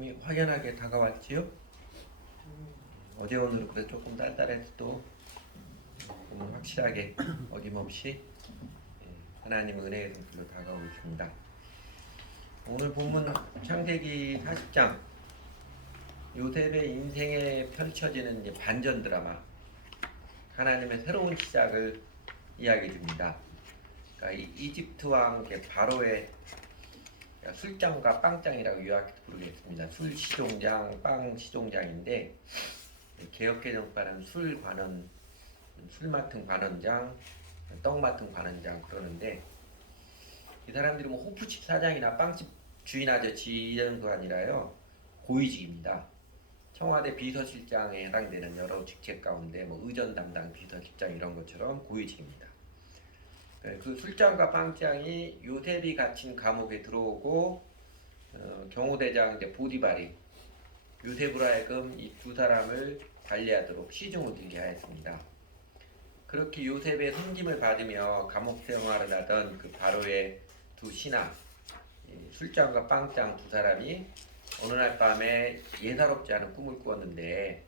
봄이 확연하게 다가왔지요. 어제 오늘 그래 조금 딸딸했어도 봄은 확실하게 어김없이 하나님의 은혜의 손길로 다가오고 있습니다. 오늘 본문 창세기 40장 요셉의 인생에 펼쳐지는 이제 반전 드라마, 하나님의 새로운 시작을 이야기 줍니다. 그러니까 이집트 왕 바로의 술장과 빵장이라고 요약해서 부르겠습니다. 술 시종장, 빵 시종장인데 개혁개정파는 술 관원, 술 맡은 관원장, 떡 맡은 관원장 그러는데, 이 사람들이 뭐 호프집 사장이나 빵집 주인 아저씨 이런 거 아니라요, 고위직입니다. 청와대 비서실장에 해당되는 여러 직책 가운데 뭐 의전 담당 비서실장 이런 것처럼 고위직입니다. 그 술장과 빵장이 요셉이 갇힌 감옥에 들어오고 경호대장 이제 보디발이 요셉으로 하여금 이 두 사람을 관리하도록 시중을 들게 하였습니다. 그렇게 요셉의 섬김을 받으며 감옥 생활을 하던 그 바로의 두 신하, 술장과 빵장 두 사람이 어느 날 밤에 예사롭지 않은 꿈을 꾸었는데,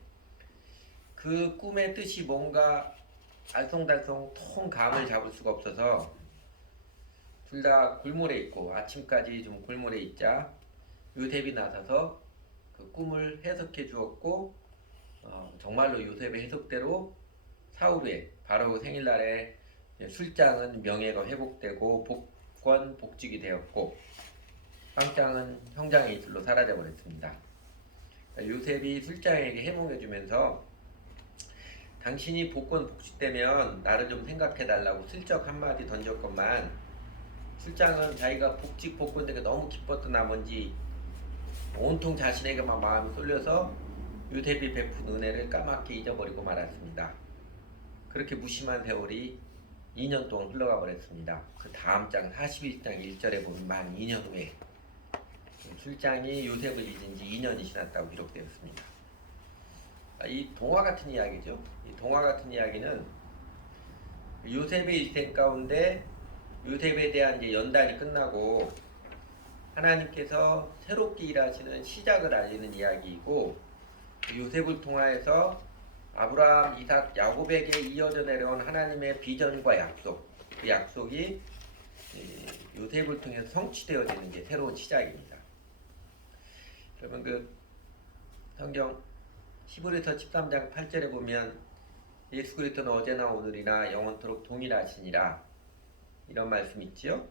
그 꿈의 뜻이 뭔가 알쏭달쏭 통 감을 잡을 수가 없어서 둘 다 골몰에 있고, 아침까지 좀 골몰에 있자 요셉이 나서서 그 꿈을 해석해 주었고, 정말로 요셉의 해석대로 사흘 후에 바로 생일날에 술장은 명예가 회복되고 복권 복직이 되었고, 빵장은 형장의 이슬로 사라져 버렸습니다. 요셉이 술장에게 해몽해 주면서 당신이 복권 복직되면 나를 좀 생각해 달라고 슬쩍 한마디 던졌건만, 술장은 자기가 복직 복권되게 너무 기뻤던 나머지 온통 자신에게만 마음이 쏠려서 요셉이 베푼 은혜를 까맣게 잊어버리고 말았습니다. 그렇게 무심한 세월이 2년 동안 흘러가 버렸습니다. 그 다음 장 41장 1절에 보면 만 2년 후에 술장이 요셉을 잊은 지 2년이 지났다고 기록되었습니다. 이 동화 같은 이야기죠. 이 동화 같은 이야기는 요셉의 일생 가운데 요셉에 대한 이제 연단이 끝나고 하나님께서 새롭게 일하시는 시작을 알리는 이야기이고, 요셉을 통하여서 아브라함, 이삭, 야곱에게 이어져 내려온 하나님의 비전과 약속, 그 약속이 요셉을 통해서 성취되어지는 게 새로운 시작입니다. 여러분, 그 성경 히브리서 13장 8절에 보면 예수 그리스도는 어제나 오늘이나 영원토록 동일하시니라 이런 말씀 있지요.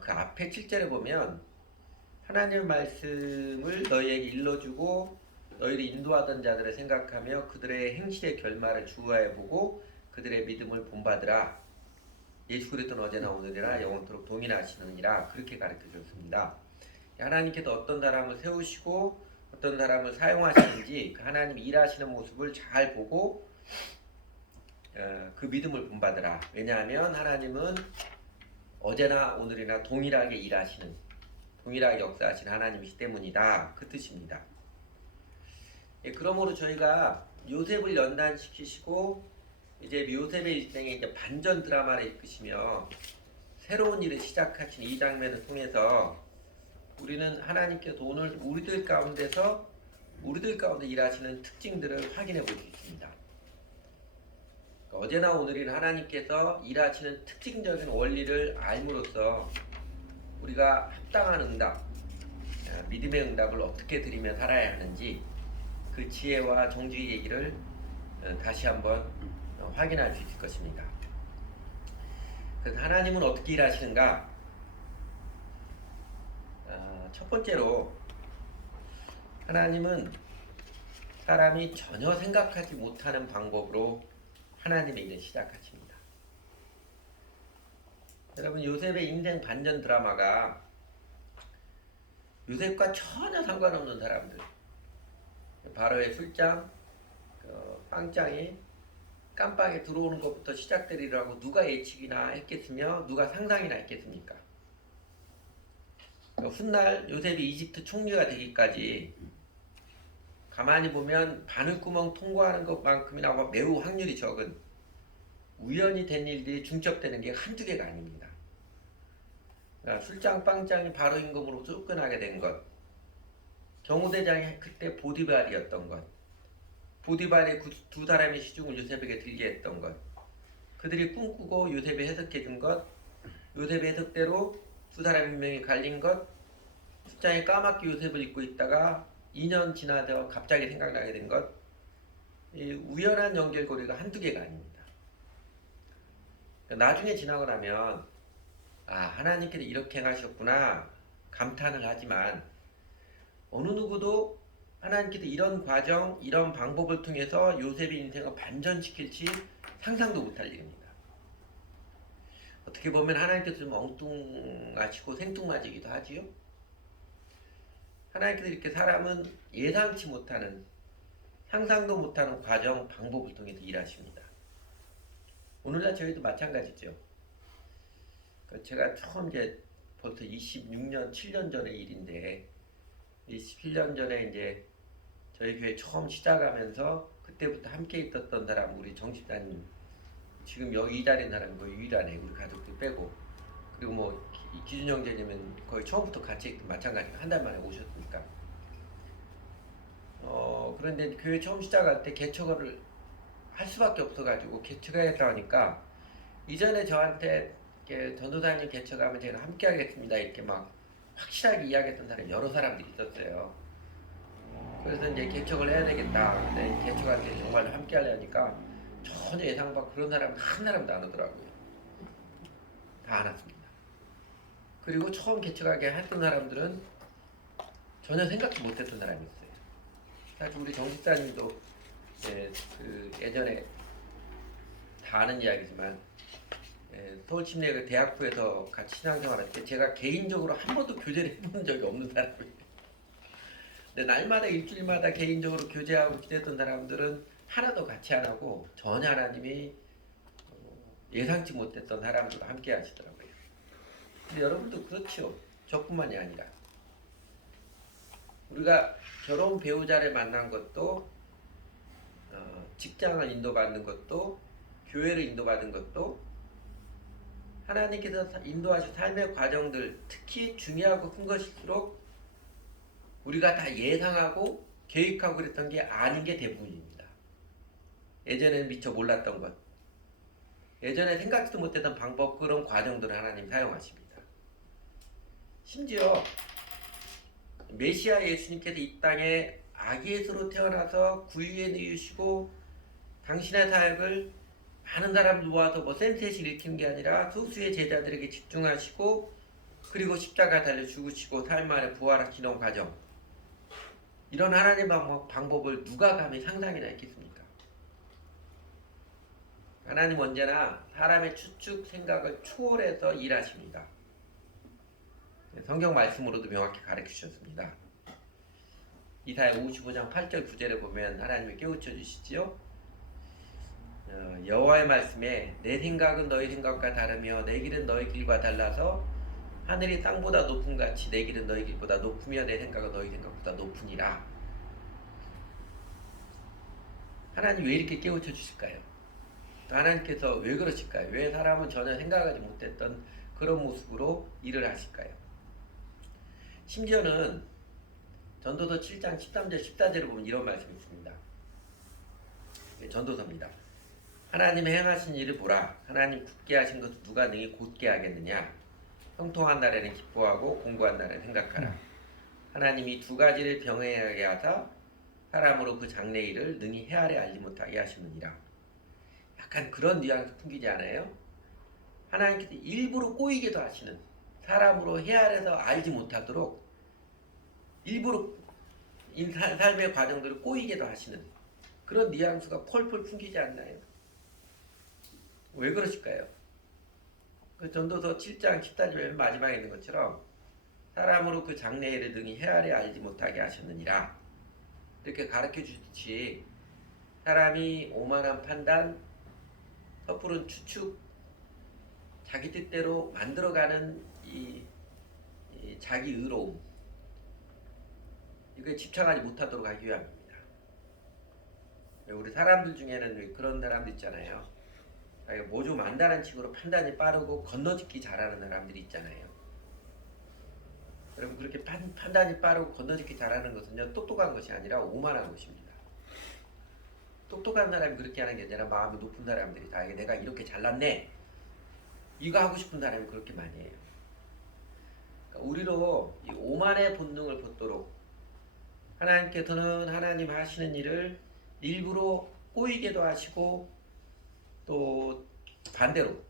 그 앞에 7절에 보면 하나님의 말씀을 너희에게 일러주고 너희를 인도하던 자들을 생각하며 그들의 행실의 결말을 주의하여 보고 그들의 믿음을 본받으라. 예수 그리스도는 어제나 오늘이나 영원토록 동일하시느니라, 그렇게 가르쳐 줬습니다. 하나님께서 어떤 사람을 세우시고 어떤 사람을 사용하시는지 그 하나님 일하시는 모습을 잘 보고 그 믿음을 본받으라. 왜냐하면 하나님은 어제나 오늘이나 동일하게 일하시는, 동일하게 역사하시는 하나님이시 때문이다, 그 뜻입니다. 그러므로 저희가 요셉을 연단시키시고 이제 요셉의 일생에 이제 반전 드라마를 이끄시며 새로운 일을 시작하신 이 장면을 통해서 우리는 하나님께서 오늘 우리들 가운데 일하시는 특징들을 확인해 볼 수 있습니다. 어제나 오늘인 하나님께서 일하시는 특징적인 원리를 알므로써 우리가 합당한 응답, 믿음의 응답을 어떻게 드리며 살아야 하는지 그 지혜와 정직의 얘기를 다시 한번 확인할 수 있을 것입니다. 그래서 하나님은 어떻게 일하시는가? 첫 번째로, 하나님은 사람이 전혀 생각하지 못하는 방법으로 하나님의 일을 시작하십니다. 여러분, 요셉의 인생 반전 드라마가 요셉과 전혀 상관없는 사람들, 바로의 술장, 빵장이 깜빡에 들어오는 것부터 시작되리라고 누가 예측이나 했겠으며 누가 상상이나 했겠습니까? 훗날 요셉이 이집트 총리가 되기까지 가만히 보면 바늘구멍 통과하는 것만큼이나 매우 확률이 적은 우연히 된 일들이 중첩되는 게 한두 개가 아닙니다. 술장 빵장이 바로 임금으로 쫓겨나게 된 것, 경호대장이 그때 보디발이었던 것, 보디발의 두 사람의 시중을 요셉에게 들게 했던 것, 그들이 꿈꾸고 요셉이 해석해 준 것, 요셉의 해석대로 두 사람의 운명이 갈린 것, 숫장에 까맣게 요셉을 잊고 있다가 2년 지나서 갑자기 생각나게 된 것, 이 우연한 연결고리가 한두 개가 아닙니다. 나중에 지나고 나면 하나님께서 이렇게 행하셨구나 감탄을 하지만 어느 누구도 하나님께서 이런 과정, 이런 방법을 통해서 요셉의 인생을 반전시킬지 상상도 못할 일입니다. 어떻게 보면 하나님께서 좀 엉뚱하시고 생뚱맞이기도 하지요. 하나님께서 이렇게 사람은 예상치 못하는, 상상도 못하는 과정, 방법을 통해서 일하십니다. 오늘날 저희도 마찬가지죠. 제가 처음 이제 벌써 26년, 7년 전의 일인데 27년 전에 이제 저희 교회 처음 시작하면서 그때부터 함께 있었던 사람 우리 정집사님 지금 여기 이 자리에 사람이 거의 유일하네 우리 가족들 빼고 그리고 뭐 기준 형제님은 거의 처음부터 같이 있던 마찬가지로 한 달 만에 오셨으니까 그런데 교회 처음 시작할 때 개척을 할 수밖에 없어가지고 개척하겠다 하니까 이전에 저한테 전도사님 개척하면 제가 함께 하겠습니다 이렇게 막 확실하게 이야기했던 사람이 여러 사람들이 있었어요. 그래서 이제 개척을 해야 되겠다. 근데 개척할 때 정말 함께 하려니까 전혀 예상 밖 그런 사람은 한 사람도 안 오더라고요. 다 안 왔습니다. 그리고 처음 개척하게 했던 사람들은 전혀 생각도 못했던 사람이 있어요. 사실 우리 정집사님도 예전에 다 아는 이야기지만 서울침례 대학부에서 같이 신앙생활할 때 제가 개인적으로 한 번도 교제를 해본 적이 없는 사람이에요. 근데 날마다 일주일마다 개인적으로 교제하고 기도했던 사람들은 하나도 같이 안 하고 전혀 하나님이 예상치 못했던 사람들과 함께 하시더라고요. 근데 여러분도 그렇죠. 저뿐만이 아니라 우리가 결혼 배우자를 만난 것도 직장을 인도받는 것도 교회를 인도받은 것도 하나님께서 인도하신 삶의 과정들 특히 중요하고 큰 것일수록 우리가 다 예상하고 계획하고 그랬던 게 아닌 게 대부분입니다. 예전에는 미처 몰랐던 것, 예전에 생각지도 못했던 방법 그런 과정들을 하나님 사용하십니다. 심지어 메시아 예수님께서 이 땅에 아기 예수로 태어나서 구유에 누이시고 당신의 사역을 많은 사람을 모아서 뭐 센셋을 일으키는 게 아니라 소수의 제자들에게 집중하시고 그리고 십자가 달려 죽으시고 삶 만에 부활하시는 과정 이런 하나님의 방법을 누가 감히 상상이나 했겠습니까? 하나님 언제나 사람의 추측 생각을 초월해서 일하십니다. 성경 말씀으로도 명확히 가르치셨습니다. 이사야 55장 8절 9절에 보면 하나님이 깨우쳐 주시지요. 여호와의 말씀에 내 생각은 너희 생각과 다르며 내 길은 너희 길과 달라서 하늘이 땅보다 높음 같이 내 길은 너희 길보다 높으며 내 생각은 너희 생각보다 높으니라. 하나님 왜 이렇게 깨우쳐 주실까요? 하나님께서 왜 그러실까요? 왜 사람은 전혀 생각하지 못했던 그런 모습으로 일을 하실까요? 심지어는 전도서 7장 13절 14절을 보면 이런 말씀이 있습니다. 전도서입니다. 하나님의 행하신 일을 보라. 하나님 굳게 하신 것을 누가 능히 곧게 하겠느냐. 형통한 날에는 기뻐하고 공고한 날에는 생각하라. 하나님이 두 가지를 병행하게 하사 사람으로 그 장래일을 능히 헤아려 알지 못하게 하시느니라. 약간 그런 뉘앙스 풍기지 않아요? 하나님께서 일부러 꼬이게도 하시는, 사람으로 헤아려서 알지 못하도록 일부러 삶의 과정들을 꼬이게도 하시는 그런 뉘앙스가 펄펄 풍기지 않나요? 왜 그러실까요? 그 전도서 7장 14절 마지막에 있는 것처럼 사람으로 그 장래일을 능히 헤아려 알지 못하게 하셨느니라. 이렇게 가르쳐 주듯이 사람이 오만한 판단, 섣부른 추측, 자기 뜻대로 만들어가는 이 자기 의로움, 이거에 집착하지 못하도록 하기 위함입니다. 우리 사람들 중에는 왜 그런 사람들 있잖아요. 뭐 좀 안다는 식으로 판단이 빠르고 건너짓기 잘하는 사람들이 있잖아요. 여러분 그렇게 판단이 빠르고 건너뛰기 잘하는 것은요 똑똑한 것이 아니라 오만한 것입니다. 똑똑한 사람이 그렇게 하는 게 아니라 마음이 높은 사람들이 다 내가 이렇게 잘났네 이거 하고 싶은 사람이 그렇게 많이 해요. 그러니까 우리로 이 오만의 본능을 벗도록 하나님께서는 하나님 하시는 일을 일부러 꼬이게도 하시고 또 반대로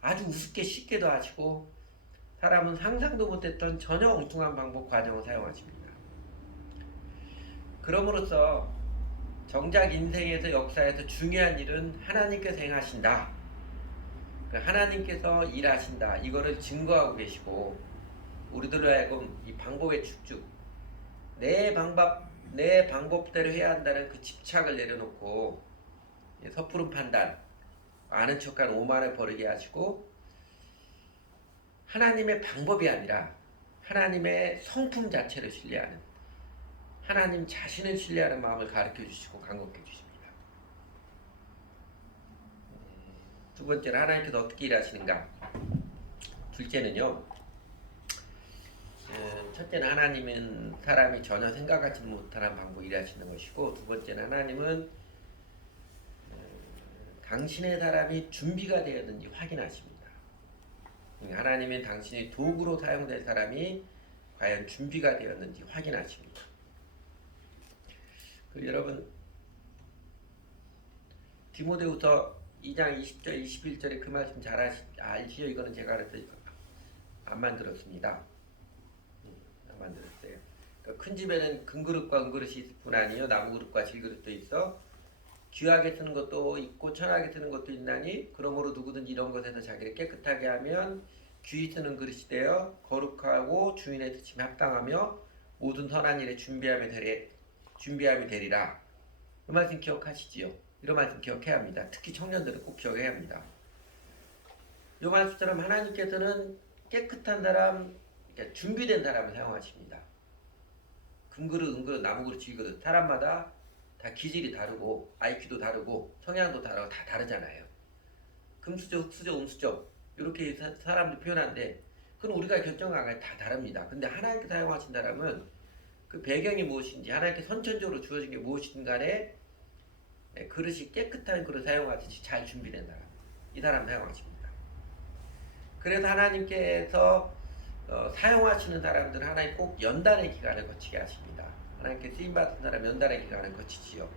아주 우습게 쉽게도 하시고 사람은 상상도 못했던 전혀 엉뚱한 방법 과정을 사용하십니다. 그럼으로써 정작 인생에서 역사에서 중요한 일은 하나님께서 행하신다. 하나님께서 일하신다. 이거를 증거하고 계시고 우리들로 하여금 이 방법의 축축 내 방법대로 해야 한다는 그 집착을 내려놓고 섣부른 판단 아는 척한 오만을 버리게 하시고 하나님의 방법이 아니라 하나님의 성품 자체를 신뢰하는 하나님 자신을 신뢰하는 마음을 가르쳐 주시고 강건해 주십니다. 두 번째는 하나님께서 어떻게 일하시는가. 둘째는요. 첫째는 하나님은 사람이 전혀 생각하지 못하는 방법으로 일하시는 것이고 두 번째는 하나님은 당신의 사람이 준비가 되었는지 확인하십니다. 하나님은 당신이 도구로 사용될 사람이 과연 준비가 되었는지 확인하십니다. 여러분 디모데후서 2장 20절 21절에 그 말씀 잘 아시죠? 이거는 제가 안 만들었습니다. 안 만들었어요. 그러니까 큰 집에는 금그릇과 은그릇이 있을 뿐 아니요 나무그릇과 질그릇도 있어 귀하게 쓰는 것도 있고 천하게 쓰는 것도 있나니 그러므로 누구든지 이런 것에서 자기를 깨끗하게 하면 귀히 쓰는 그릇이 되어 거룩하고 주인의 뜻임에 합당하며 모든 선한 일에 준비함이 되리라. 이 말씀 기억하시지요? 이런 말씀 기억해야 합니다. 특히 청년들은 꼭 기억해야 합니다. 이 말씀처럼 하나님께서는 깨끗한 사람, 그러니까 준비된 사람을 사용하십니다. 금그릇, 은그릇, 나무그릇, 질그릇 사람마다 다 기질이 다르고 IQ도 다르고 성향도 다르고 다 다르잖아요. 금수저, 흑수저, 음수저 이렇게 사람들 표현하는데 그건 우리가 결정한 게 다 다릅니다. 근데 하나님께 사용하신 사람은 그 배경이 무엇인지 하나님께 선천적으로 주어진 게 무엇이든 간에 그릇이 깨끗한 그릇 사용하듯이 잘 준비된 사람 이 사람 사용하십니다. 그래서 하나님께서 사용하시는 사람들은 하나님 꼭 연단의 기간을 거치게 하십니다. 하나님께 쓰임받은 사람 연단의 기간을 거치지요.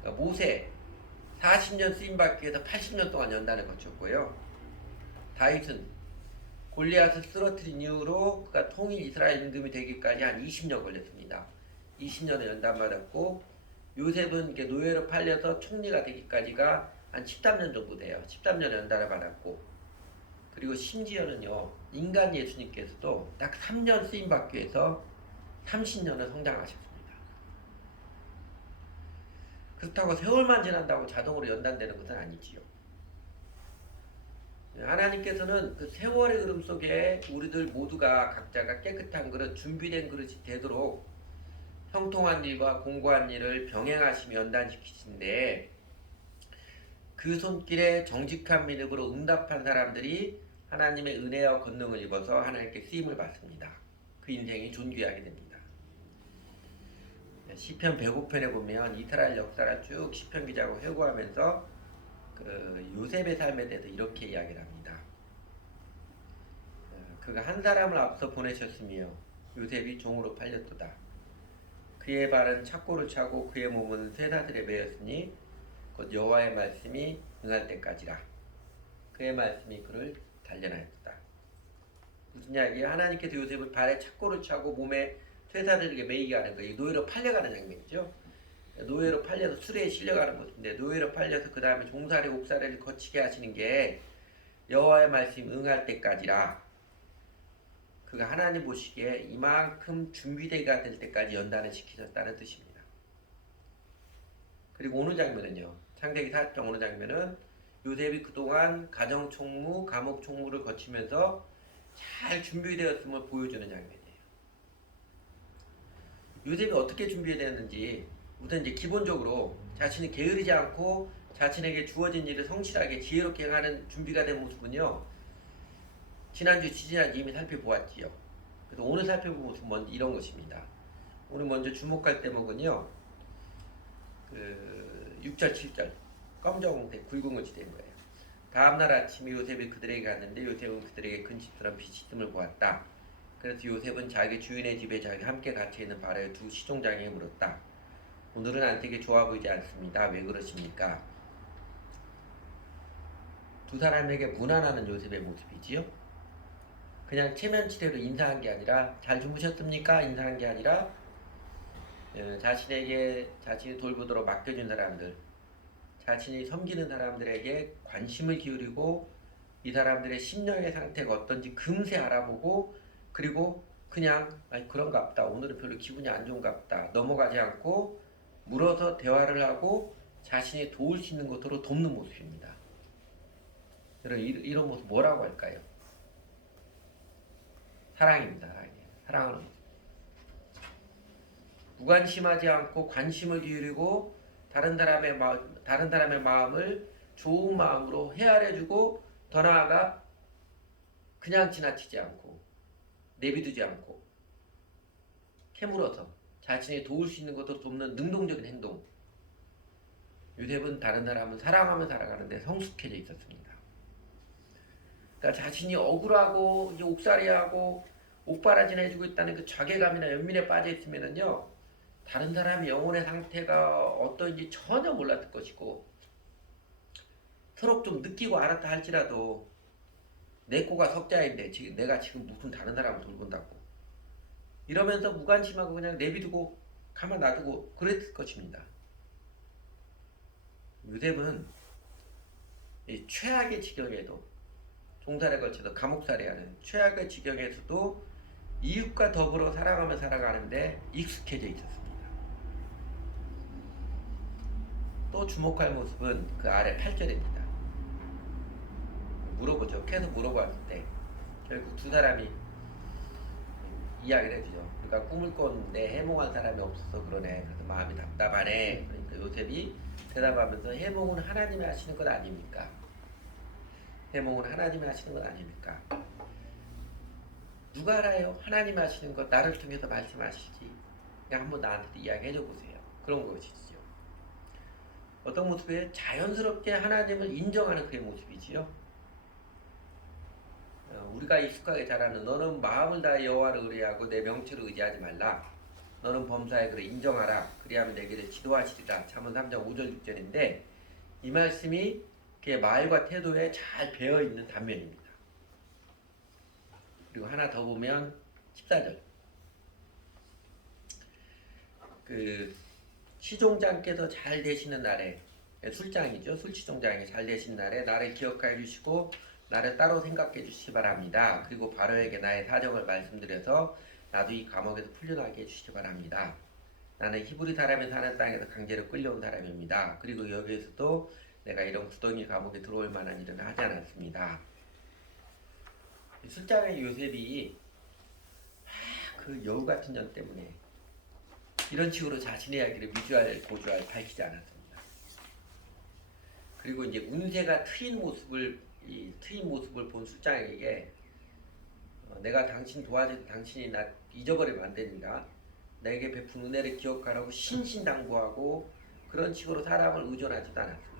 그러니까 모세 40년 쓰임받기 위해서 80년 동안 연단을 거쳤고요. 다윗은 골리앗을 쓰러뜨린 이후로 그가 통일 이스라엘 임금이 되기까지 한 20년 걸렸습니다. 20년을 연단받았고 요셉은 이렇게 노예로 팔려서 총리가 되기까지가 한 13년 정도 돼요. 13년 연단을 받았고 그리고 심지어는요 인간 예수님께서도 딱 3년 쓰임받기 위해서 30년을 성장하셨습니다. 그렇다고 세월만 지난다고 자동으로 연단되는 것은 아니지요. 하나님께서는 그 세월의 흐름 속에 우리들 모두가 각자가 깨끗한 그릇, 준비된 그릇이 되도록 형통한 일과 공고한 일을 병행하시며 연단시키신데 그 손길에 정직한 믿음으로 응답한 사람들이 하나님의 은혜와 권능을 입어서 하나님께 쓰임을 받습니다. 그 인생이 존귀하게 됩니다. 시편 105편에 보면 이스라엘 역사를 쭉 시편 기자가 회고하면서 그 요셉의 삶에 대해서 이렇게 이야기를 합니다. 그가 한 사람을 앞서 보내셨으며 요셉이 종으로 팔렸도다. 그의 발은 착고를 차고 그의 몸은 쇠사슬에 매였으니 곧 여호와의 말씀이 응할 때까지라. 그의 말씀이 그를 단련하였다. 무슨 이야기야? 하나님께서 요셉을 발에 착고를 차고 몸에 쇠사슬에 매이게 하는 거예요. 노예로 팔려가는 장면이죠. 노예로 팔려서 수레에 실려가는 것인데 노예로 팔려서 그 다음에 종살이 옥살이를 거치게 하시는 게 여호와의 말씀 응할 때까지라. 그가 하나님 보시기에 이만큼 준비되가 될 때까지 연단을 시키셨다는 뜻입니다. 그리고 오늘 장면은요. 창세기 40장 오늘 장면은 요셉이 그동안 가정총무, 감옥총무를 거치면서 잘 준비되었음을 보여주는 장면이에요. 요셉이 어떻게 준비되었는지 우선 이제 기본적으로 자신이 게으르지 않고 자신에게 주어진 일을 성실하게 지혜롭게 행하는 준비가 된 모습은요. 지난주 지지난주 이미 살펴보았지요. 그래서 오늘 살펴볼 모습은 먼저 이런 것입니다. 오늘 먼저 주목할 대목은요. 그 6절 7절 검정색 굵은 것이 된 거예요. 다음날 아침에 요셉이 그들에게 갔는데 요셉은 그들에게 큰 집처럼 빛이 뜸을 보았다. 그래서 요셉은 자기 주인의 집에 자기 함께 갇혀 있는 바로의 두 시종장에게 물었다. 오늘은 안되게 좋아 보이지 않습니다. 왜 그러십니까? 두 사람에게 무난하는 요셉의 모습이지요. 그냥 체면치레로 인사한 게 아니라 잘 주무셨습니까? 인사한 게 아니라 자신에게 자신이 돌보도록 맡겨준 사람들, 자신이 섬기는 사람들에게 관심을 기울이고 이 사람들의 심령의 상태가 어떤지 금세 알아보고 그리고 그냥 그런가 보다 오늘은 별로 기분이 안 좋은가 보다 넘어가지 않고 물어서 대화를 하고 자신이 도울 수 있는 것으로 돕는 모습입니다. 이런 모습 뭐라고 할까요? 사랑입니다. 사랑하는 모습. 무관심하지 않고 관심을 기울이고 다른 사람의 마음을 좋은 마음으로 헤아려주고 더 나아가 그냥 지나치지 않고 내비두지 않고 캐물어서 자신이 도울 수 있는 것도 돕는 능동적인 행동. 요셉은 다른 사람을 사랑하며 살아가는데 성숙해져 있었습니다. 그러니까 자신이 억울하고 이제 옥살이하고 옥바라진 해주고 있다는 그 자괴감이나 연민에 빠져 있으면은요. 다른 사람의 영혼의 상태가 어떤지 전혀 몰랐을 것이고 서로 좀 느끼고 알았다 할지라도 내 꼬가 석자인데 내가 지금 무슨 다른 사람을 돌본다고 이러면서 무관심하고 그냥 내비두고 가만 놔두고 그랬을 것입니다. 요셉은 이 최악의 지경에도 종살에 걸쳐서 감옥살이하는 최악의 지경에서도 이웃과 더불어 살아가며 살아가는데 익숙해져 있었습니다. 또 주목할 모습은 그 아래 8절입니다. 물어보죠. 계속 물어봤을 때 결국 두 사람이 이야기를 해주죠. 그러니까 꿈을 꿨는데 해몽한 사람이 없어서 그러네. 그래서 마음이 답답하네. 그러니까 요셉이 대답하면서 해몽은 하나님이 하시는 것 아닙니까? 해몽은 하나님이 하시는 것 아닙니까? 누가 알아요? 하나님이 하시는 것 나를 통해서 말씀하시지. 그냥 한번 나한테 이야기해줘 보세요. 그런 것이죠. 어떤 모습이에요? 자연스럽게 하나님을 인정하는 그의 모습이지요. 우리가 익숙하게 잘 아는 너는 마음을 다해 여호와를 의뢰하고 내 명체를 의지하지 말라. 너는 범사에 그를 인정하라. 그리하면 내게 지도하시리라. 잠언 3장 5절 6절인데 이 말씀이 그의 말과 태도에 잘 배어있는 단면입니다. 그리고 하나 더 보면 14절 그 시종장께서 잘 되시는 날에 술장이죠. 술시종장이 잘 되신 날에 나를 기억하여 주시고 나를 따로 생각해 주시기 바랍니다. 그리고 바로에게 나의 사정을 말씀드려서 나도 이 감옥에서 풀려나게 해주시기 바랍니다. 나는 히브리 사람이 사는 땅에서 강제로 끌려온 사람입니다. 그리고 여기에서도 내가 이런 구덩이 감옥에 들어올 만한 일은 하지 않았습니다. 술장의 요셉이 그 여우 같은 년 때문에 이런 식으로 자신의 이야기를 미주알, 고주알 밝히지 않았습니다. 그리고 이제 운세가 트인 모습을 본 술장에게 내가 당신 도와줘도 당신이 나 잊어버리면 안 됩니다. 내게 베푼 은혜를 기억하라고 신신당부하고 그런 식으로 사람을 의존하지도 않았습니다.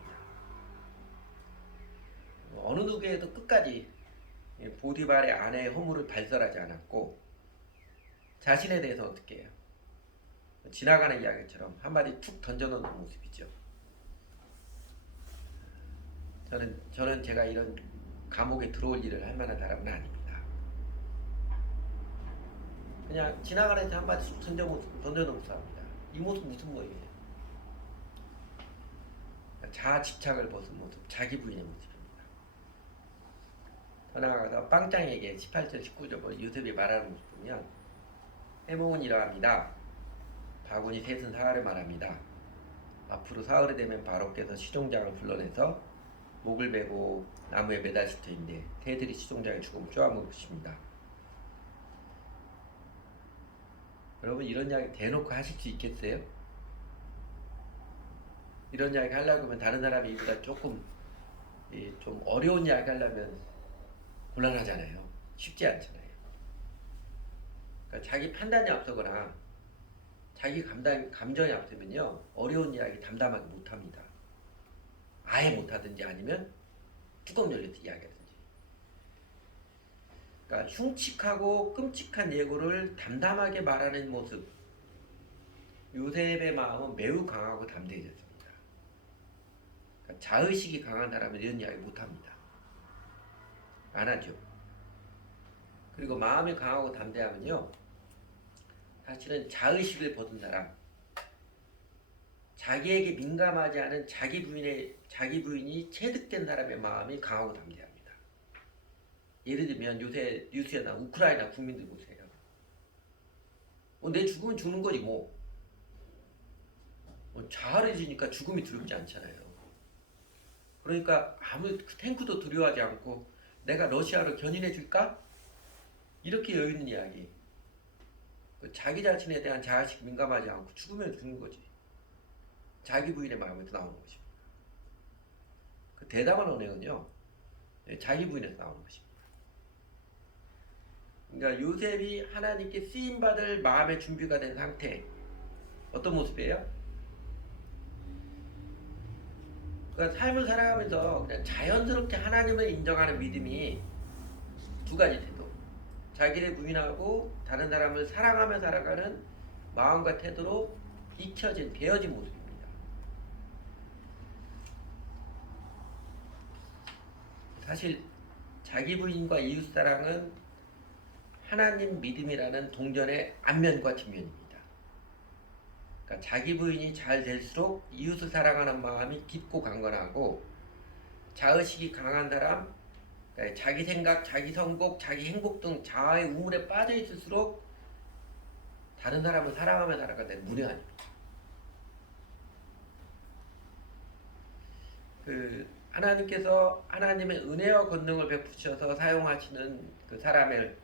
어느 누구에도 끝까지 보디발의 아내의 허물을 발설하지 않았고 자신에 대해서 어떻게 해요? 지나가는 이야기처럼 한마디 툭 던져놓는 모습이죠. 저는 제가 이런 감옥에 들어올 일을 할 만한 사람은 아닙니다. 그냥 지나가는 데 한마디 툭 던져놓고 삽니다. 이 모습 무슨 모습이에요? 자아 집착을 벗은 모습, 자기 부인의 모습입니다. 더 나아가서 빵짱에게 18절 19절 요셉이 말하는 모습 보면 해몽은 이러합니다. 바구니 셋은 사흘을 말합니다. 앞으로 사흘이 되면 바로께서 시종장을 불러내서 목을 베고 나무에 매달실 터인데 새들이 시종장의 죽음을 쪼아먹을 것입니다. 여러분 이런 이야기 대놓고 하실 수 있겠어요? 이런 이야기 하려고 하면 다른 사람이 이보다 조금 좀 어려운 이야기 하려면 곤란하잖아요. 쉽지 않잖아요. 그러니까 자기 판단이 앞서거나 자기 감정이 앞서면요 어려운 이야기 담담하게 못합니다. 아예 못하든지 아니면 뚜껑 열려서 이야기하든지. 그러니까 흉측하고 끔찍한 예고를 담담하게 말하는 모습. 요셉의 마음은 매우 강하고 담대해졌습니다. 그러니까 자의식이 강한 사람은 이런 이야기 못합니다. 안 하죠. 그리고 마음이 강하고 담대하면요 사실은 자의식을 벗은 사람, 자기에게 민감하지 않은 자기 부인이 체득된 사람의 마음이 강하고 담대합니다. 예를 들면 요새 뉴스에 나온 우크라이나 국민들 보세요. 내 죽으면 죽는 거지 뭐. 자활해지니까 죽음이 두렵지 않잖아요. 그러니까 아무 탱크도 두려워하지 않고 내가 러시아로 견인해 줄까? 이렇게 여유 있는 이야기. 자기 자신에 대한 자아식 민감하지 않고 죽으면 죽는 거지. 자기 부인의 마음에서 나오는 것입니다. 그 대담한 언행은요 자기 부인에서 나오는 것입니다. 그러니까 요셉이 하나님께 쓰임받을 마음의 준비가 된 상태. 어떤 모습이에요? 그러니까 삶을 살아가면서 그냥 자연스럽게 하나님을 인정하는 믿음이 두 가지 태도. 자기를 부인하고 다른 사람을 사랑하며 살아가는 마음과 태도로 익혀진, 배어진 모습입니다. 사실 자기 부인과 이웃사랑은 하나님 믿음이라는 동전의 앞면과 뒷면입니다. 그러니까 자기 부인이 잘 될수록 이웃을 사랑하는 마음이 깊고 강건하고 자의식이 강한 사람, 그러니까 자기 생각, 자기 선곡, 자기 행복 등 자아의 우물에 빠져 있을수록 다른 사람을 사랑하며 살아가는 문외한입니다. 하나님께서 하나님의 은혜와 권능을 베푸셔서 사용하시는 그 사람을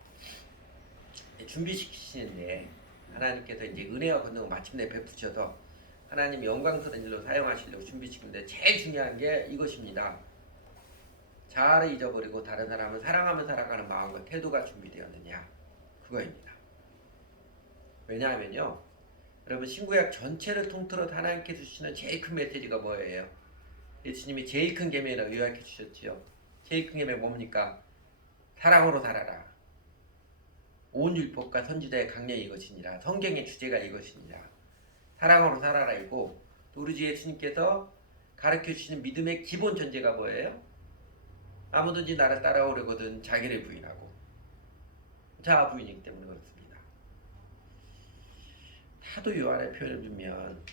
준비시키시는데 하나님께서 이제 은혜와 권능을 마침내 베푸셔서 하나님 영광스러운 일로 사용하시려고 준비시키는데 제일 중요한 게 이것입니다. 자아를 잊어버리고 다른 사람을 사랑하며 살아가는 마음과 태도가 준비되었느냐 그거입니다. 왜냐하면요 여러분 신구약 전체를 통틀어 하나님께 주시는 제일 큰 메시지가 뭐예요? 예수님이 제일 큰 계명이라고 요약해 주셨지요. 제일 큰 계명 뭡니까? 사랑으로 살아라. 온 율법과 선지자의 강령이 이것이니라. 성경의 주제가 이것이니라. 사랑으로 살아라이고 또 우리 주 예수님께서 가르쳐 주시는 믿음의 기본 전제가 뭐예요? 아무든지 나를 따라오려거든 자기를 부인하고 자아 부인이기 때문에 그렇습니다. 사도 요한의 표현을 주면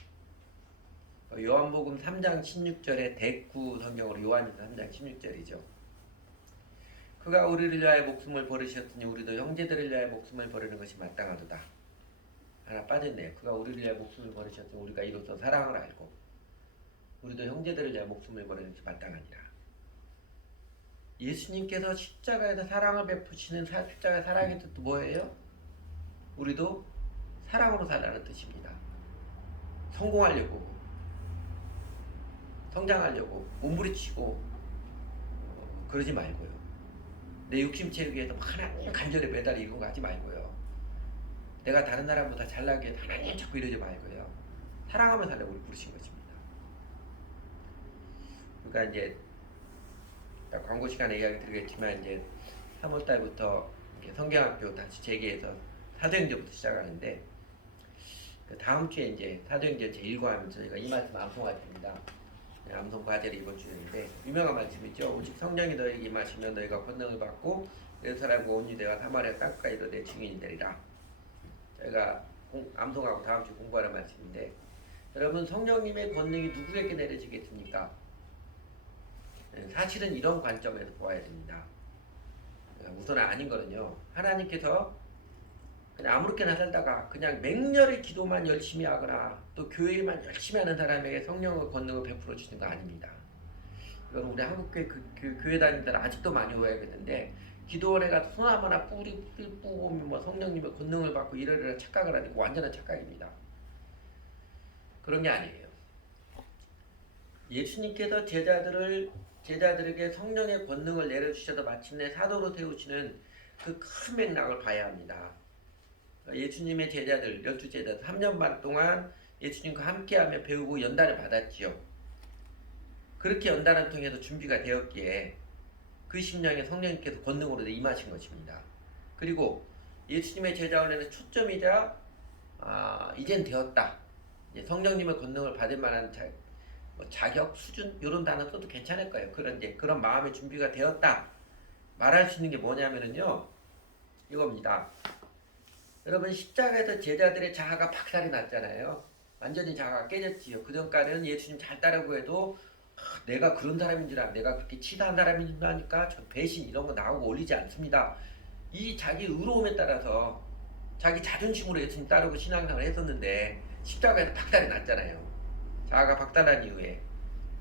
요한복음 3장 16절의 대구 성경으로 요한일서 3장 16절이죠. 그가 우리를 위하여 목숨을 버리셨으니 우리도 형제들을 위하여 목숨을 버리는 것이 마땅하도다. 하나 빠졌네요. 그가 우리를 위하여 목숨을 버리셨으니 우리가 이로써 사랑을 알고 우리도 형제들을 위하여 목숨을 버리는 것이 마땅하니라. 예수님께서 십자가에서 사랑을 베푸시는 십자가의 사랑의 뜻도 뭐예요? 우리도 사랑으로 살라는 뜻입니다. 성공하려고 성장하려고 몸부림치고 그러지 말고요. 내 욕심 채우기 위해서 하나님 간절히 매달려 이런 거 하지 말고요. 내가 다른 사람보다 잘나게 하나님 자꾸 이러지 말고요. 사랑하며 살려고 부르신 것입니다. 그러니까 이제 광고 시간에 이야기 드리겠지만 이제 3월달부터 성경학교 다시 재개해서 사도행전부터 시작하는데 그 다음 주에 이제 사도행전 제1과 하면 저희가 이 말씀 암송할 겁니다. 암송 과제를 이번 주였는데 유명한 말씀이죠. 오직 성령이 너에게 임하시면 너희가 권능을 받고 예루살렘과 온 유대와 사마리아 땅까지도 내 증인이 되리라. 저희가 암송하고 다음 주 공부하는 말씀인데 여러분 성령님의 권능이 누구에게 내려지겠습니까? 사실은 이런 관점에서 보아야 됩니다. 우선 아닌 거는요. 하나님께서 그냥 아무렇게나 살다가 그냥 맹렬히 기도만 열심히 하거나 또 교회만 열심히 하는 사람에게 성령의 권능을 베풀어 주시는 거 아닙니다. 이건 우리 한국교회 교회 다니는 아직도 많이 오해하겠는데 기도원에 가서 소나무 하나 뿌리 뽑으면 뭐 성령님의 권능을 받고 이러려라 착각을 하는 거 완전한 착각입니다. 그런 게 아니에요. 예수님께서 제자들에게 성령의 권능을 내려주셔서 마침내 사도로 세우시는 그 큰 맥락을 봐야 합니다. 예수님의 제자들, 12제자 3년 반 동안 예수님과 함께하며 배우고 연단을 받았지요. 그렇게 연단을 통해서 준비가 되었기에 그 심령에 성령님께서 권능으로 임하신 것입니다. 그리고 예수님의 제자 훈련의 초점이자 이젠 되었다. 이제 성령님의 권능을 받을 만한 자격, 수준 이런 단어 써도 괜찮을 거예요. 그런 마음의 준비가 되었다. 말할 수 있는 게 뭐냐면요. 이겁니다. 여러분 십자가에서 제자들의 자아가 박살이 났잖아요. 완전히 자아가 깨졌지요. 그전까지는 예수님 잘 따르고 해도 내가 그런 사람인 줄 알아. 내가 그렇게 치사한 사람인 줄 아니까 저 배신 이런 거 나오고 올리지 않습니다. 이 자기 의로움에 따라서 자기 자존심으로 예수님 따르고 신앙생활을 했었는데 십자가에서 박살이 났잖아요. 자아가 박살난 이후에.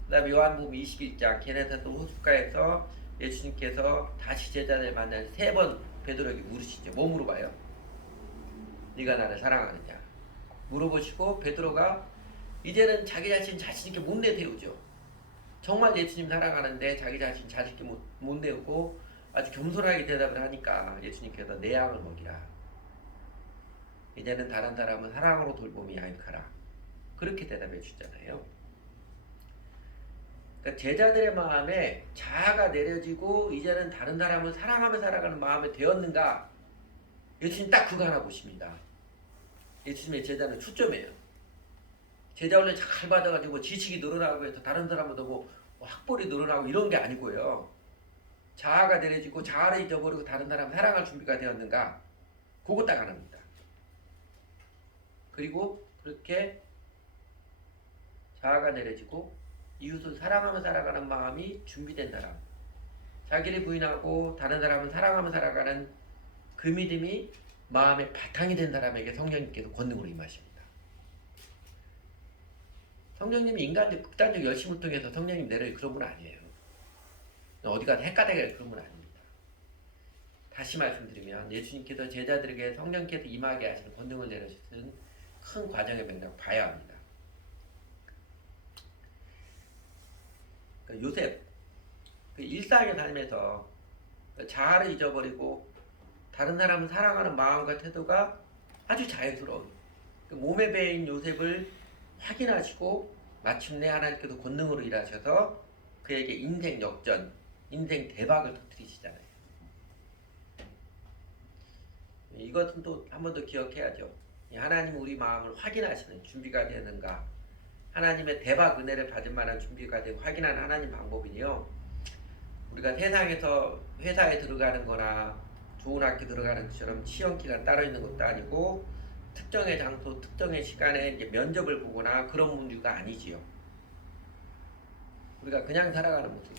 그 다음에 요한복음 21장 게네사도 호숫가에서 예수님께서 다시 제자들 만나 3번 베드로에게 물으시죠. 뭐 물어봐요? 네가 나를 사랑하느냐 물어보시고 베드로가 이제는 자기 자신 자신있게 못 내세우죠. 정말 예수님 사랑하는데 자기 자신 자신있게 못 내우고 아주 겸손하게 대답을 하니까 예수님께서 내 양을 먹이라. 이제는 다른 사람은 사랑으로 돌봄이 야익하라. 그렇게 대답해 주잖아요. 그러니까 제자들의 마음에 자아가 내려지고 이제는 다른 사람을 사랑하며 살아가는 마음이 되었는가? 예수님 딱 그거 하나 보십니다. 예수님의 제자는 초점이에요. 제자 훈련 잘 받아가지고 지식이 늘어나고 해서 다른 사람보다 뭐 학벌이 늘어나고 이런 게 아니고요. 자아가 내려지고 자아를 잊어버리고 다른 사람 사랑할 준비가 되었는가? 그거 딱 하나입니다. 그리고 그렇게 자아가 내려지고 이웃을 사랑하며 살아가는 마음이 준비된 사람, 자기를 부인하고 다른 사람을 사랑하며 살아가는 그 믿음이 마음의 바탕이 된 사람에게 성령님께서 권능으로 임하십니다. 성령님이 인간적 극단적 열심을 통해서 성령님 내릴 그런 분 아니에요. 어디가 헷갈리게 그런 분 아닙니다. 다시 말씀드리면 예수님께서 제자들에게 성령께서 임하게 하시는 권능을 내려주신 큰 과정의 맥락 봐야 합니다. 그러니까 요셉 그 일상의 삶에서 자아를 잊어버리고 다른 사람을 사랑하는 마음과 태도가 아주 자연스러운 몸의 배인 요셉을 확인하시고 마침내 하나님께서 권능으로 일하셔서 그에게 인생 역전, 인생 대박을 터뜨리시잖아요. 이것은 또 한 번 더 기억해야죠. 하나님은 우리 마음을 확인하시는 준비가 되는가, 하나님의 대박 은혜를 받을 만한 준비가 되고 확인하는 하나님 방법이요. 우리가 세상에서 회사에 들어가는 거나 좋은 학교 들어가는 것처럼 시험 기간 따로 있는 것도 아니고 특정의 장소, 특정의 시간에 이제 면접을 보거나 그런 문제가 아니지요. 우리가 그냥 살아가는 모습,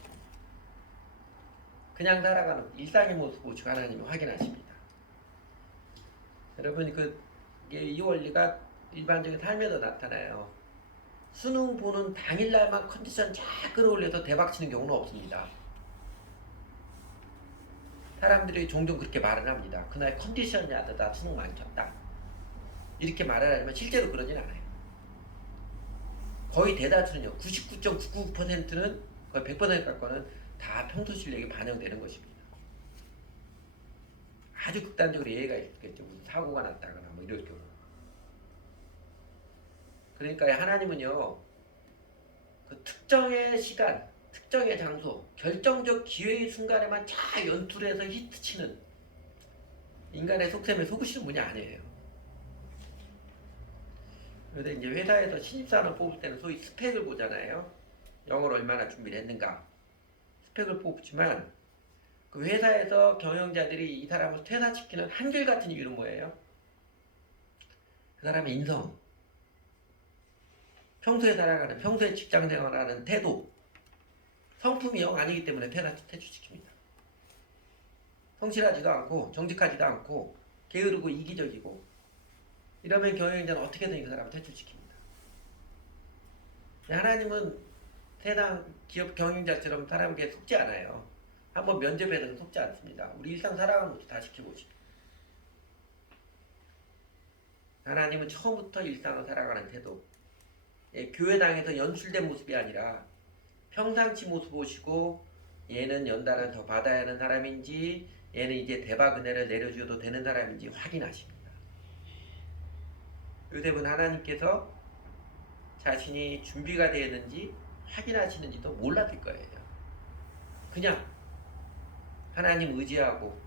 그냥 살아가는 일상의 모습을 하나님이 확인하십니다. 여러분 이 원리가 일반적인 삶에도 나타나요. 수능 보는 당일날만 컨디션 쫙 끌어올려서 대박치는 경우는 없습니다. 사람들이 종종 그렇게 말을 합니다. 그날 컨디션이 나다 수능 많이 쳤다. 이렇게 말을 하지만 실제로 그러진 않아요. 거의 대다수는요. 99.99%는 거의 100% 가까이는 다 평소 실력이 반영되는 것입니다. 아주 극단적으로 예외가 있겠죠. 사고가 났다거나 뭐 이럴 경우. 그러니까 하나님은요. 그 특정의 시간, 특정의 장소, 결정적 기회의 순간에만 잘 연출해서 히트치는 인간의 속셈에 속으시는 분이 아니에요. 그런데 이제 회사에서 신입사원을 뽑을 때는 소위 스펙을 보잖아요. 영어를 얼마나 준비를 했는가. 스펙을 뽑지만 그 회사에서 경영자들이 이 사람을 퇴사시키는 한결같은 이유는 뭐예요? 그 사람의 인성, 평소에 살아가는, 평소에 직장 생활하는 태도, 성품이 영 아니기 때문에 퇴출시킵니다. 성실하지도 않고 정직하지도 않고 게으르고 이기적이고 이러면 경영자는 어떻게든 그 사람을 퇴출시킵니다. 하나님은 세상 기업 경영자처럼 사람에게 속지 않아요. 한번 면접에서 속지 않습니다. 우리 일상 살아가는 것도 다 지켜보십니다. 하나님은 처음부터 일상을 살아가는 태도, 교회당에서 연출된 모습이 아니라 평상시 모습 보시고 얘는 연단을 더 받아야 하는 사람인지 얘는 이제 대박 은혜를 내려주어도 되는 사람인지 확인하십니다. 요셉은 하나님께서 자신이 준비가 되었는지 확인하시는지도 몰랐을 거예요. 그냥 하나님 의지하고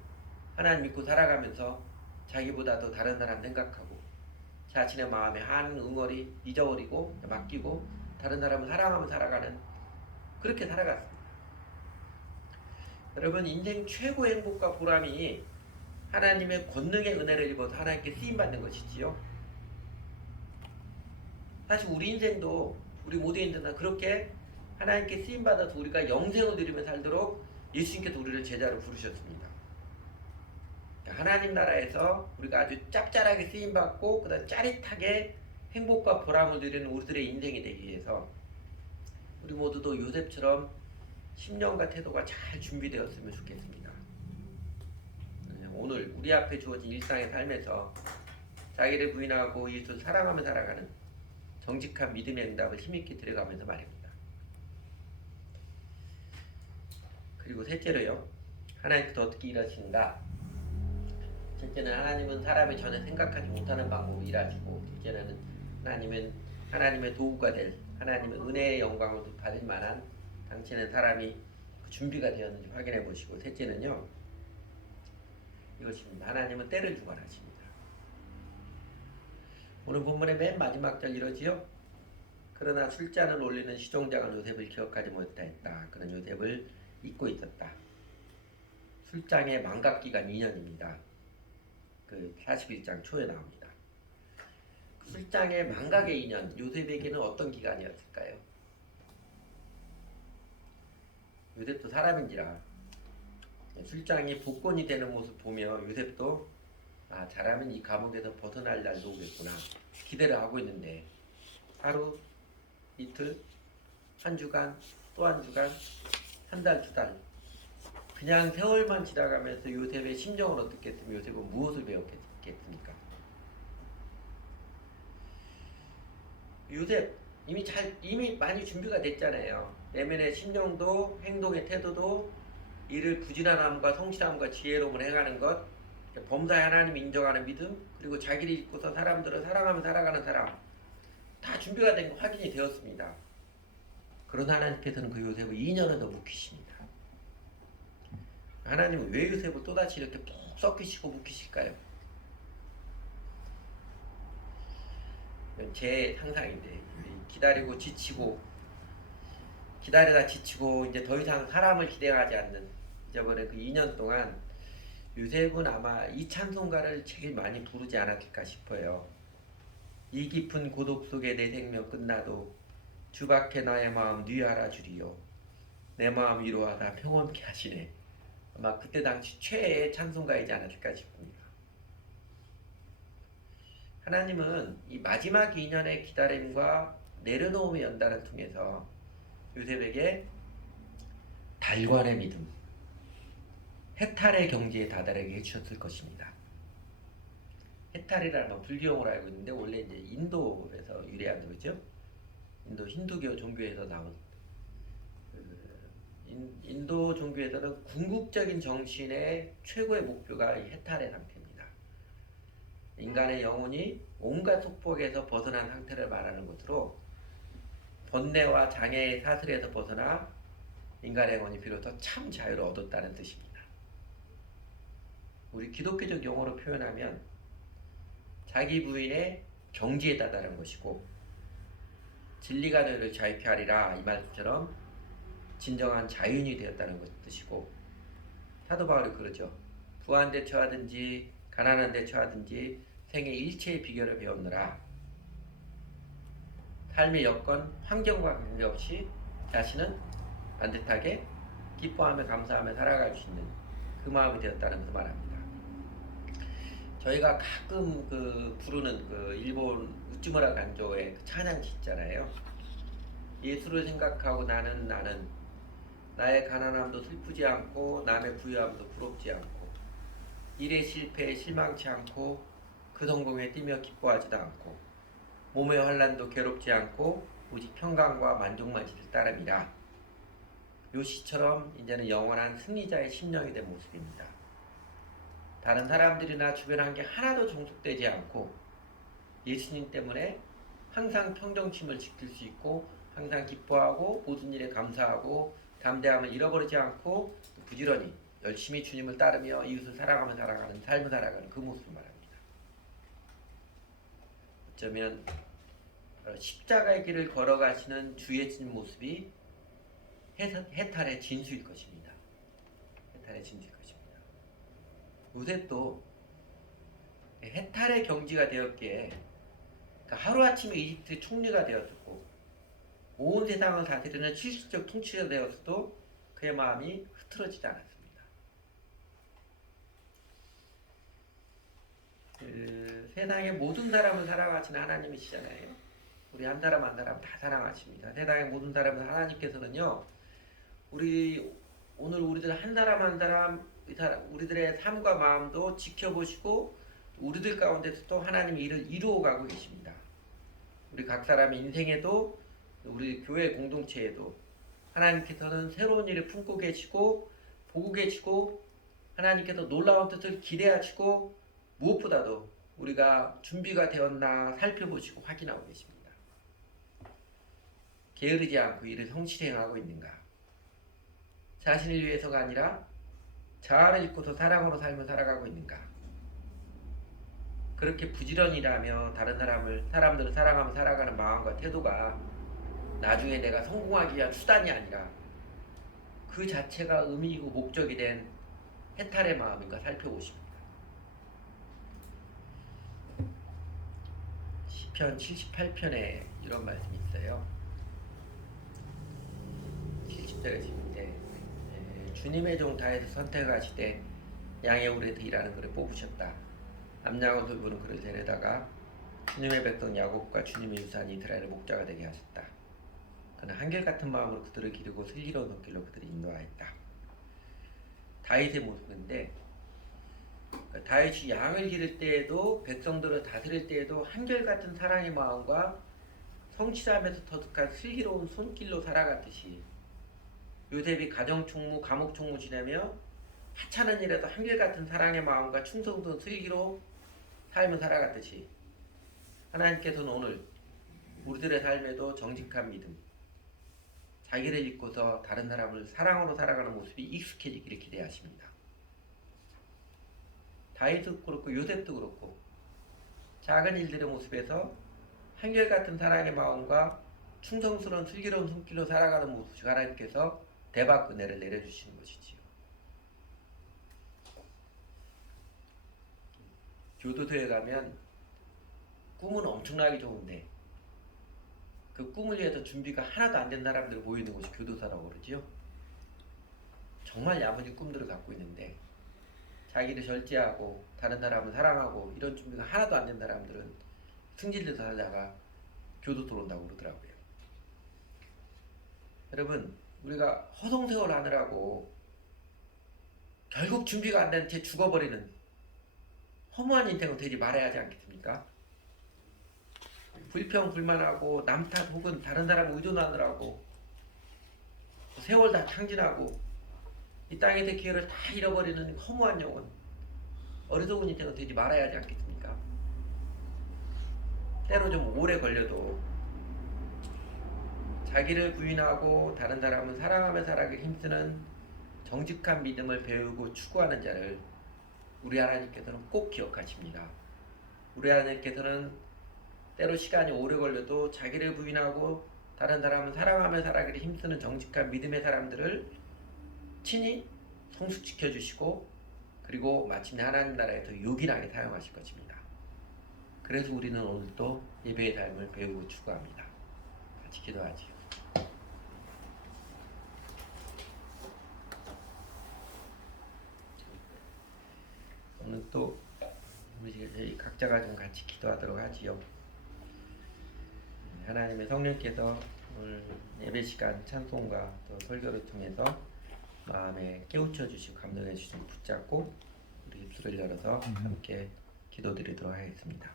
하나님 믿고 살아가면서 자기보다도 다른 사람 생각하고 자신의 마음에 한 응어리 잊어버리고 맡기고 다른 사람을 사랑하며 살아가는, 그렇게 살아갔습니다. 여러분, 인생 최고의 행복과 보람이 하나님의 권능의 은혜를 입어서 하나님께 쓰임받는 것이지요. 사실 우리 인생도, 우리 모두의 인생도 그렇게 하나님께 쓰임받아서 우리가 영생을 누리며 살도록 예수님께서 우리를 제자로 부르셨습니다. 하나님 나라에서 우리가 아주 짭짤하게 쓰임받고 그다음 짜릿하게 행복과 보람을 누리는 우리들의 인생이 되기 위해서 우리 모두도 요셉처럼 심령과 태도가 잘 준비되었으면 좋겠습니다. 오늘 우리 앞에 주어진 일상의 삶에서 자기를 부인하고 예수를 사랑하며 살아가는 정직한 믿음의 응답을 힘있게 들어가면서 말입니다. 그리고 셋째로요, 하나님께서 어떻게 일하시는가? 첫째는 하나님은 사람이 전혀 생각하지 못하는 방법으로 일하시고, 둘째는 하나님은 하나님의 도구가 될, 하나님의 은혜의 영광을 받을 만한 당신은 사람이 준비가 되었는지 확인해 보시고, 셋째는요, 이것입니다. 하나님은 때를 주관하십니다. 오늘 본문의 맨 마지막 절 이러지요. 그러나 술잔을 올리는 시종장은 요셉을 기억하지 못하였다. 그는 요셉을 잊고 있었다. 술장의 망각기간 2년입니다. 그 41장 초에 나옵니다. 술장의 망각의 2년, 요셉에게는 어떤 기간이었을까요? 요셉도 사람인지라 술장이 복권이 되는 모습 보며 요셉도 잘하면 이 감옥에서 벗어날 날도 오겠구나 기대를 하고 있는데, 하루, 이틀, 한 주간, 또 한 주간, 한 달, 두 달, 그냥 세월만 지나가면서 요셉의 심정을 어떻겠으면 요셉은 무엇을 배웠겠습니까? 요셉 이미 많이 준비가 됐잖아요. 내면의 심령도 행동의 태도도 이를 부지런함과 성실함과 지혜로움을 행하는 것, 범사에 하나님 인정하는 믿음, 그리고 자기를 잊고서 사람들을 사랑하며 살아가는 사람, 다 준비가 된 거 확인이 되었습니다. 그러나 하나님께서는 그 요셉을 2년을 더 묵히십니다. 하나님은 왜 요셉을 또다시 이렇게 푹 썩히시고 묵히실까요? 제 상상인데, 기다리고 지치고 기다리다 지치고 이제 더 이상 사람을 기대하지 않는 잊어버린 그 2년 동안 요셉은 아마 이 찬송가를 제일 많이 부르지 않았을까 싶어요. 이 깊은 고독 속에 내 생명 끝나도 주밖에 나의 마음 뉘하라 주리요, 내 마음 위로하다 평온케 하시네. 아마 그때 당시 최애의 찬송가이지 않았을까 싶습니다. 하나님은 이 마지막 2년의 기다림과 내려놓음의 연단을 통해서 요셉에게 달관의 믿음, 해탈의 경지에 다다르게 해주셨을 것입니다. 해탈이라는 건 불교용어로 알고 있는데 원래 이제 인도에서 유래한 거죠. 인도 힌두교 종교에서 나온, 인도 종교에서는 궁극적인 정신의 최고의 목표가 이 해탈의 상태입니다. 인간의 영혼이 온갖 속박에서 벗어난 상태를 말하는 것으로 번뇌와 장애의 사슬에서 벗어나 인간의 영혼이 비로소 참 자유를 얻었다는 뜻입니다. 우리 기독교적 용어로 표현하면 자기 부인의 경지에 다다른 것이고, 진리가 너희를 자유케 하리라, 이 말처럼 진정한 자유인이 되었다는 것 뜻이고, 사도 바울이 그러죠. 부한 데 처하든지 가난한 데 처하든지 생의 일체의 비결을 배웠느라. 삶의 여건, 환경과 관계없이 자신은 반듯하게 기뻐하며 감사하며 살아갈 수 있는 그 마음이 되었다는 것을 말합니다. 저희가 가끔 부르는 일본 우찌무라 간조의 찬양지 있잖아요. 예수를 생각하고 나는 나의 가난함도 슬프지 않고 남의 부유함도 부럽지 않고 일의 실패에 실망치 않고 그 성공에 뛰며 기뻐하지도 않고 몸의 환난도 괴롭지 않고 오직 평강과 만족만 지을 따름이라. 요 시처럼 이제는 영원한 승리자의 심령이 된 모습입니다. 다른 사람들이나 주변 환경 하나도 종속되지 않고 예수님 때문에 항상 평정심을 지킬 수 있고 항상 기뻐하고 모든 일에 감사하고 담대함을 잃어버리지 않고 부지런히 열심히 주님을 따르며 이웃을 사랑하며 살아가는 삶을 살아가는 그 모습을 말합니다. 어쩌면 십자가의 길을 걸어가시는 주 예수님 모습이 해탈의 진수일 것입니다. 해탈의 진수일 것입니다. 요새 또 해탈의 경지가 되었기에 하루아침에 이집트 총리가 되었고 온 세상을 다스리는 실질적 통치가 되었어도 그의 마음이 흐트러지지 않았습니다. 세상의 모든 사람을 사랑하시는 하나님이시잖아요. 우리 한 사람 한 사람 다 사랑하십니다. 세상의 모든 사람을 하나님께서는요, 오늘 우리들 한 사람 한 사람 우리들의 삶과 마음도 지켜보시고 우리들 가운데서 또 하나님의 일을 이루어가고 계십니다. 우리 각 사람의 인생에도 우리 교회 공동체에도 하나님께서는 새로운 일을 품고 계시고 보고 계시고 하나님께서 놀라운 뜻을 기대하시고 무엇보다도 우리가 준비가 되었나 살펴보시고 확인하고 계십니다. 게으르지 않고 이를 성실히 행하고 있는가? 자신을 위해서가 아니라 자아를 잊고서 사랑으로 삶을 살아가고 있는가? 그렇게 부지런히 일하며 다른 사람들을 사랑하며 살아가는 마음과 태도가 나중에 내가 성공하기 위한 수단이 아니라 그 자체가 의미이고 목적이 된 해탈의 마음인가 살펴보십니다. 시편 78편에 이런 말씀이 있어요. 70절에 지는데 주님의 종 다윗을 선택하시되 양의 우레에서 일하는 그를 뽑으셨다. 암양을 돌보는 그를 데려다가 주님의 백성 야곱과 주님의 유산 이스라엘의 목자가 되게 하셨다. 그는 한결같은 마음으로 그들을 기르고 슬기로운 손길로 그들을 인도하였다. 다윗의 모습인데 다윗이 양을 기를 때에도 백성들을 다스릴 때에도 한결같은 사랑의 마음과 성실함에서 터득한 슬기로운 손길로 살아갔듯이 요셉이 가정총무, 감옥총무 지내며 하찮은 일에도 한결같은 사랑의 마음과 충성스러운 슬기로 삶을 살아갔듯이 하나님께서는 오늘 우리들의 삶에도 정직한 믿음, 자기를 잊고서 다른 사람을 사랑으로 살아가는 모습이 익숙해지기를 기대하십니다. 다윗도 그렇고 요셉도 그렇고 작은 일들의 모습에서 한결같은 사랑의 마음과 충성스러운 슬기로운 손길로 살아가는 모습을 하나님께서 대박 은혜를 내려주시는 것이지요. 교도소에 가면 꿈은 엄청나게 좋은데 그 꿈을 위해서 준비가 하나도 안 된 사람들이 모이는 곳이 교도소라고 그러지요. 정말 야무진 꿈들을 갖고 있는데 자기를 절제하고 다른 사람을 사랑하고 이런 준비가 하나도 안 된 사람들은 승질내서 하다가 교도소로 온다고 그러더라고요. 여러분, 우리가 허송세월 하느라고 결국 준비가 안 된 채 죽어버리는 허무한 인생은 되지 말아야 하지 않겠습니까? 불평, 불만하고 남 탓 혹은 다른 사람을 의존하느라고 세월 다 탕진하고 이 땅에서 기회를 다 잃어버리는 허무한 영혼, 어리석은 인생은 되지 말아야 하지 않겠습니까? 때로 좀 오래 걸려도 자기를 부인하고 다른 사람을 사랑하며 살아가기 힘쓰는 정직한 믿음을 배우고 추구하는 자를 우리 하나님께서는 꼭 기억하십니다. 우리 하나님께서는 때로 시간이 오래 걸려도 자기를 부인하고 다른 사람을 사랑하며 살아가기 힘쓰는 정직한 믿음의 사람들을 친히 성숙시켜 주시고 그리고 마침내 하나님 나라에서 요긴하게 사용하실 것입니다. 그래서 우리는 오늘도 예배의 삶을 배우고 추구합니다. 같이 기도하지요. 오늘 또 저희 각자가 좀 같이 기도하도록 하지요. 하나님의 성령께서 오늘 예배 시간 찬송과 또 설교를 통해서 마음에 깨우쳐 주시고 감동해 주시면 붙잡고 우리 입술을 열어서 함께 기도드리도록 하겠습니다.